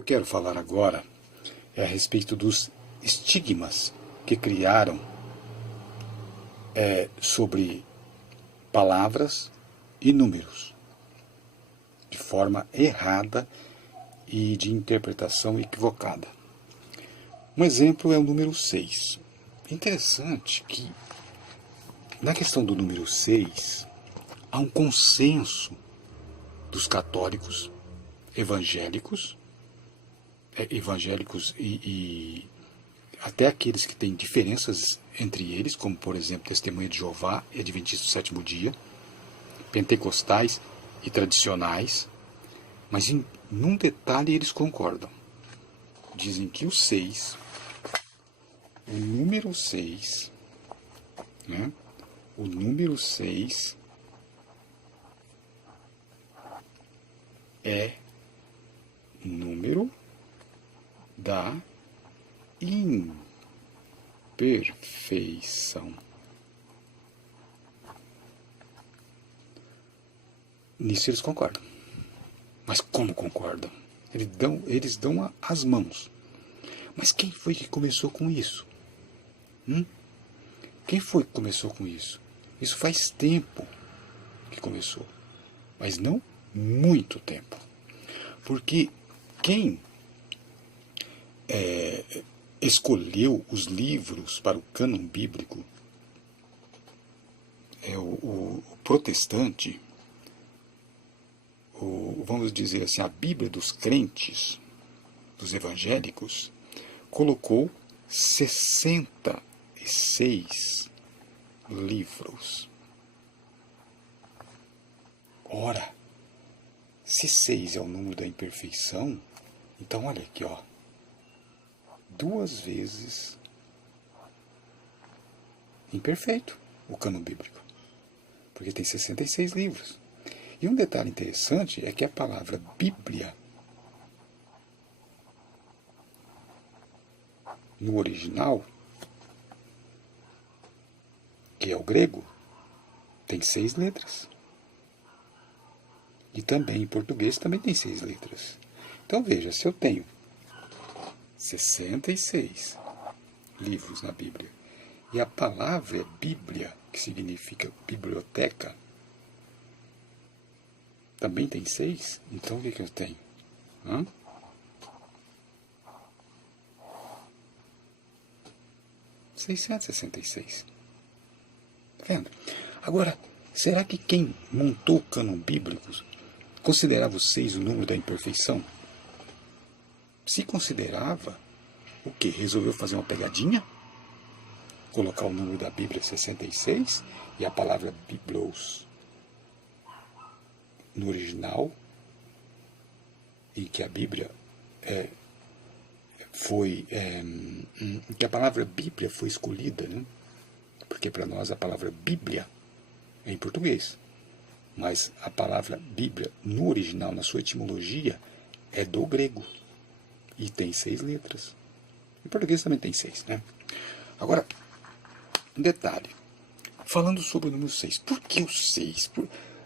eu quero falar agora é a respeito dos estigmas que criaram sobre palavras e números, de forma errada e de interpretação equivocada. Um exemplo é o número 6. É interessante que, na questão do número 6, há um consenso dos católicos, evangélicos e até aqueles que têm diferenças entre eles, como por exemplo Testemunha de Jeová e Adventistas do Sétimo Dia, pentecostais e tradicionais, mas num detalhe eles concordam. Dizem que o 6, o número 6, né? O número 6 é número da imperfeição. Nisso eles concordam. Mas como concordam? Eles dão as mãos. Mas quem foi que começou com isso? Quem foi que começou com isso? Isso faz tempo que começou. Mas não muito tempo. Porque quem escolheu os livros para o cânon bíblico é o protestante, vamos dizer assim, a Bíblia dos crentes, dos evangélicos, colocou 66 livros. Ora, se 6 é o número da imperfeição, então olha aqui, ó, 2 vezes imperfeito o cânon bíblico, porque tem 66 livros. E um detalhe interessante é que a palavra Bíblia, no original, que é o grego, tem 6 letras. E também em português também tem 6 letras. Então veja, se eu tenho 66 livros na Bíblia, e a palavra é Bíblia, que significa biblioteca, também tem 6, então o que eu tenho? 666. Tá vendo? Agora, será que quem montou o cânon bíblico considerava o 6 o número da imperfeição? Se considerava, o quê? Resolveu fazer uma pegadinha? Colocar o número da Bíblia 66 e a palavra biblos no original, em que a Bíblia que a palavra Bíblia foi escolhida, né? Porque para nós a palavra Bíblia é em português, mas a palavra Bíblia no original, na sua etimologia, é do grego e tem 6 letras. Em português também tem 6, né? Agora, um detalhe, falando sobre o número 6, por que o 6?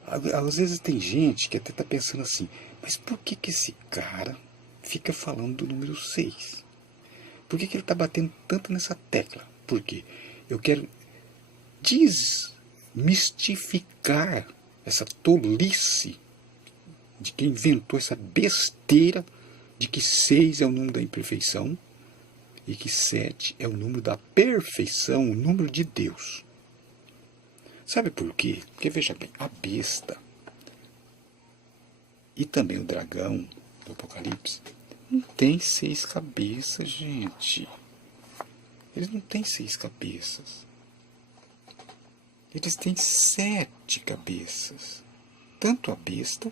Às vezes tem gente que até está pensando assim, mas por que esse cara fica falando do número 6? Por que ele está batendo tanto nessa tecla? Por quê? Eu quero desmistificar essa tolice de quem inventou essa besteira de que 6 é o número da imperfeição e que 7 é o número da perfeição, o número de Deus. Sabe por quê? Porque, veja bem, a besta e também o dragão do Apocalipse não tem 6 cabeças, gente. Eles não têm 6 cabeças. Eles têm 7 cabeças. Tanto a besta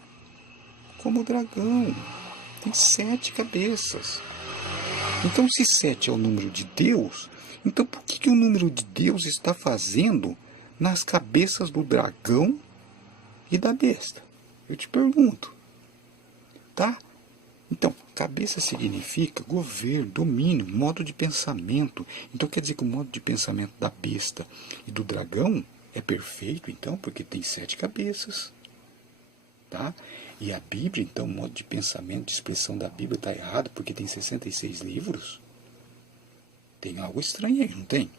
como o dragão. Tem 7 cabeças. Então, se 7 é o número de Deus, então por que o número de Deus está fazendo nas cabeças do dragão e da besta? Eu te pergunto. Tá? Então, cabeça significa governo, domínio, modo de pensamento. Então quer dizer que o modo de pensamento da besta e do dragão é perfeito, então, porque tem 7 cabeças. Tá? E a Bíblia, então, o modo de pensamento, de expressão da Bíblia está errado porque tem 66 livros? Tem algo estranho aí, não tem?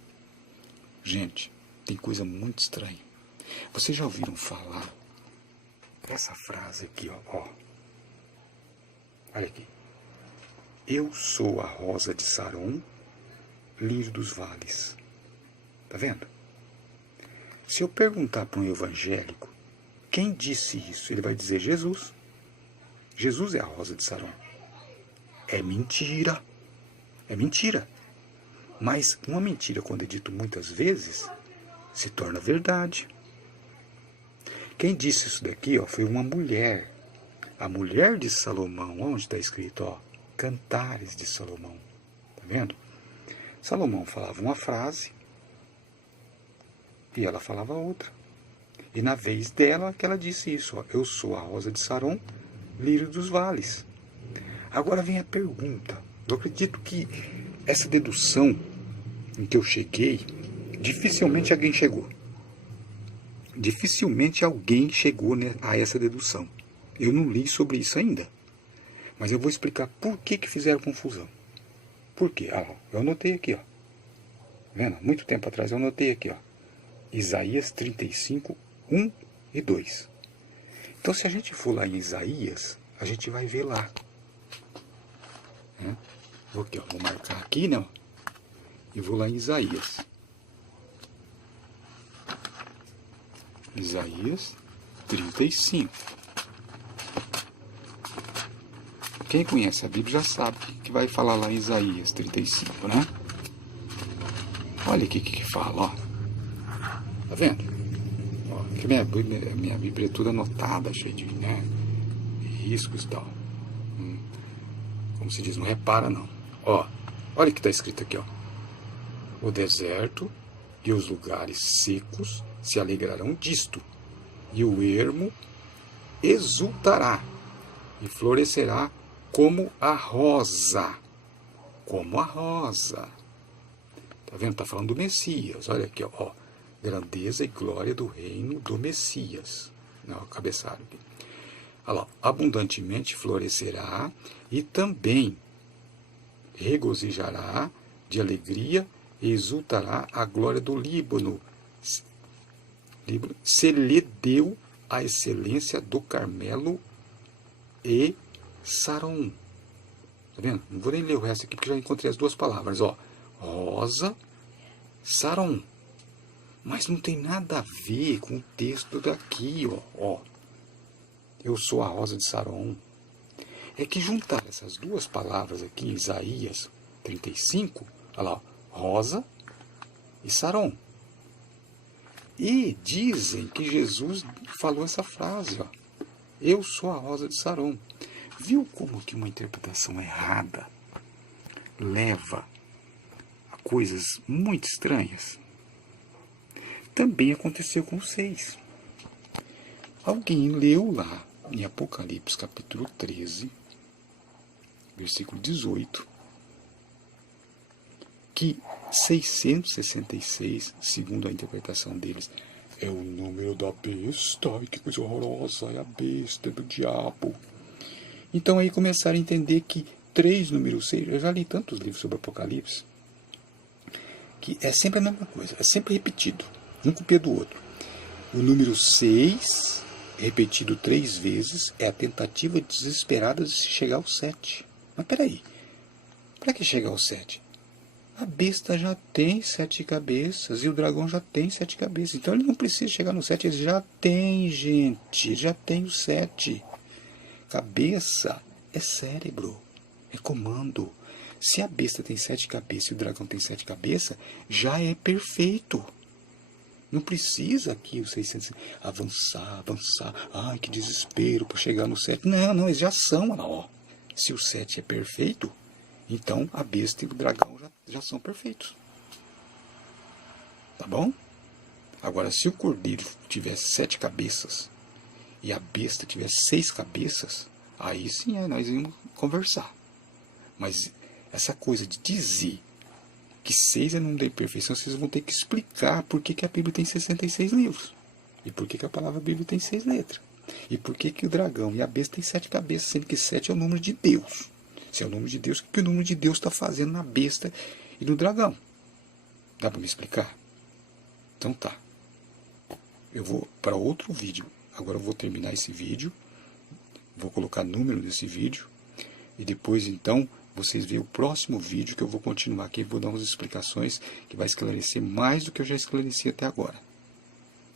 Gente, tem coisa muito estranha. Vocês já ouviram falar essa frase aqui, ó? Olha aqui. Eu sou a rosa de Saron, lírio dos vales. Tá vendo? Se eu perguntar para um evangélico quem disse isso, ele vai dizer Jesus. Jesus é a rosa de Saron. É mentira. É mentira. Mas uma mentira, quando é dito muitas vezes, se torna verdade. Quem disse isso daqui, foi uma mulher. A mulher de Salomão, onde está escrito, Cantares de Salomão. Tá vendo? Salomão falava uma frase e ela falava outra. E na vez dela que ela disse isso, eu sou a rosa de Saron, lírio dos vales. Agora vem a pergunta. Eu acredito que essa dedução em que eu cheguei, dificilmente alguém chegou. Dificilmente alguém chegou a essa dedução. Eu não li sobre isso ainda. Mas eu vou explicar por que fizeram confusão. Por quê? Eu anotei aqui, Vendo? Muito tempo atrás eu anotei aqui, Isaías 35, 1 e 2. Então, se a gente for lá em Isaías, a gente vai ver lá. Vou aqui, vou marcar aqui, né? E vou lá em Isaías. Isaías 35. Quem conhece a Bíblia já sabe que vai falar lá em Isaías 35, né? Olha aqui o que fala, Tá vendo? Que minha Bíblia é toda anotada, cheia de riscos e tal. Como se diz, não repara não. Olha o que está escrito aqui, O deserto e os lugares secos se alegrarão disto, e o ermo exultará e florescerá como a rosa. Como a rosa. Tá vendo? Tá falando do Messias. Olha aqui, grandeza e glória do reino do Messias. Não, cabeçalho aqui. Olha lá, abundantemente florescerá e também regozijará de alegria e exultará a glória do Líbano. Se lhe deu a excelência do Carmelo e Saron. Tá vendo? Não vou nem ler o resto aqui porque já encontrei as duas palavras. Rosa, Saron. Mas não tem nada a ver com o texto daqui, Eu sou a rosa de Saron. É que juntar essas duas palavras aqui em Isaías 35, olha lá, rosa e Saron. E dizem que Jesus falou essa frase, eu sou a rosa de Saron. Viu como que uma interpretação errada leva a coisas muito estranhas? Também aconteceu com 6. Alguém leu lá em Apocalipse capítulo 13, versículo 18, que 666, segundo a interpretação deles, é o número da besta. Ai, que coisa horrorosa, é a besta do diabo. Então aí começaram a entender que 3, número 6, eu já li tantos livros sobre Apocalipse, que é sempre a mesma coisa, é sempre repetido, um copia do outro. O número 6, repetido 3 vezes, é a tentativa desesperada de se chegar ao 7. Mas peraí, para que chegar ao 7? A besta já tem 7 cabeças e o dragão já tem 7 cabeças. Então ele não precisa chegar no 7, ele já tem, gente. Já tem o 7. Cabeça é cérebro, é comando. Se a besta tem 7 cabeças e o dragão tem 7 cabeças, já é perfeito. Não precisa aqui os 600 avançar. Ai, que desespero para chegar no 7. Não, eles já são. Se o 7 é perfeito, então a besta e o dragão já são perfeitos. Tá bom? Agora, se o cordeiro tivesse 7 cabeças e a besta tivesse 6 cabeças, aí sim nós íamos conversar. Mas essa coisa de dizer que 6 é número da imperfeição, vocês vão ter que explicar por que a Bíblia tem 66 livros. E por que a palavra Bíblia tem 6 letras. E por que que o dragão e a besta têm 7 cabeças, sendo que 7 é o número de Deus? Se é o número de Deus, o que o número de Deus está fazendo na besta e no dragão? Dá para me explicar? Então tá. Eu vou para outro vídeo. Agora eu vou terminar esse vídeo. Vou colocar número desse vídeo. E depois, então, vocês veem o próximo vídeo que eu vou continuar aqui. Vou dar umas explicações que vai esclarecer mais do que eu já esclareci até agora.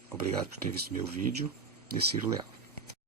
Obrigado por ter visto meu vídeo. Deciro Leal.